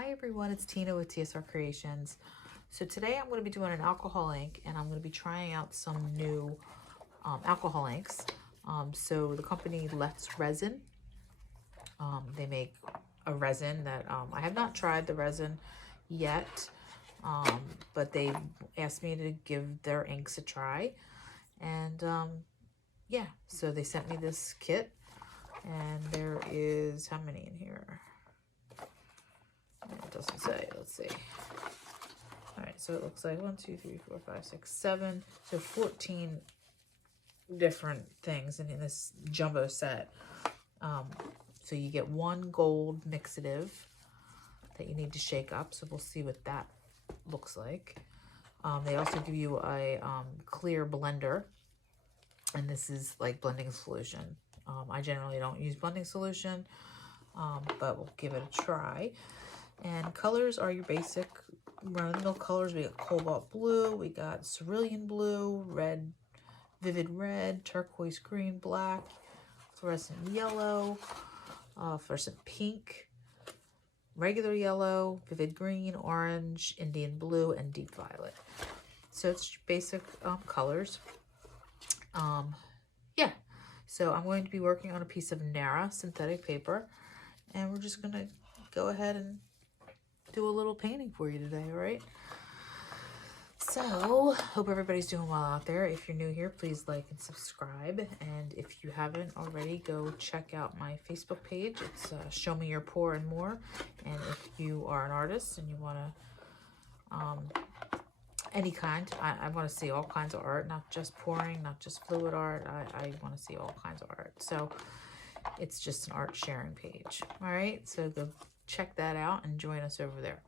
Hi everyone, it's Tina with TSRcreations. So today I'm going to be doing an alcohol ink and I'm going to be trying out some new alcohol inks. So the company Resin, they make a resin that I have not tried the resin yet, but they asked me to give their inks a try. And yeah, so they sent me this kit and there is, how many in here? It doesn't say. Let's see. All right, so it looks like 1, 2, 3, 4, 5, 6, 7. So 14 different things in this jumbo set. So you get one gold mixative that you need to shake up. So we'll see what that looks like. They also give you a clear blender, and this is like blending solution. I generally don't use blending solution, but we'll give it a try. And colors are your basic run-of-the-mill colors. We got cobalt blue, we got cerulean blue, red, vivid red, turquoise green, black, fluorescent yellow, fluorescent pink, regular yellow, vivid green, orange, Indian blue, and deep violet. So it's basic colors. Yeah, so I'm going to be working on a piece of Nara synthetic paper, and we're just gonna go ahead and do a little painting for you today, all right? So, hope everybody's doing well out there. If you're new here, please like and subscribe. And if you haven't already, go check out my Facebook page. It's Show Me Your Pour and More. And if you are an artist and you want to, any kind, I want to see all kinds of art, not just pouring, not just fluid art. I want to see all kinds of art. So, it's just an art sharing page, all right? So, go check that out and join us over there.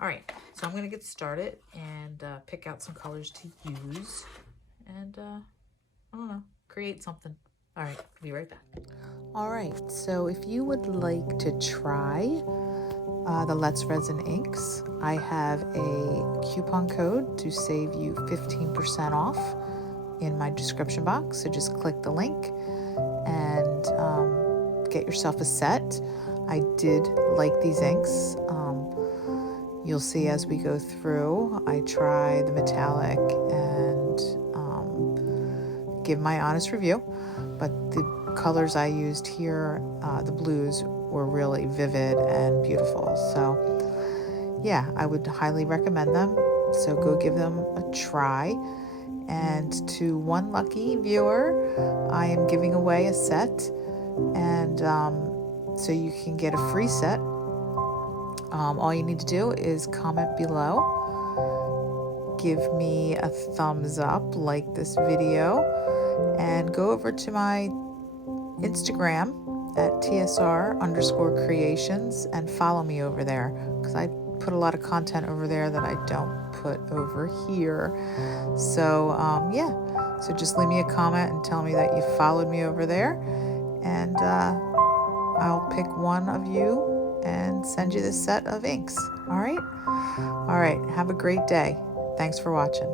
All right, so I'm going to get started and pick out some colors to use and, I don't know, create something. All right, I'll be right back. All right, so if you would like to try the Let's Resin inks, I have a coupon code to save you 15% off in my description box. So just click the link and get yourself a set. I did like these inks. You'll see as we go through, I try the metallic and give my honest review. But the colors I used here, the blues, were really vivid and beautiful. So yeah, I would highly recommend them. So go give them a try. And to one lucky viewer, I am giving away a set. And so you can get a free set. All you need to do is comment below, give me a thumbs up, like this video, and go over to my Instagram at TSR_creations and follow me over there, because I put a lot of content over there that I don't put over here. So yeah, so just leave me a comment and tell me that you followed me over there, and I'll pick one of you and send you this set of inks. All right? All right. Have a great day. Thanks for watching.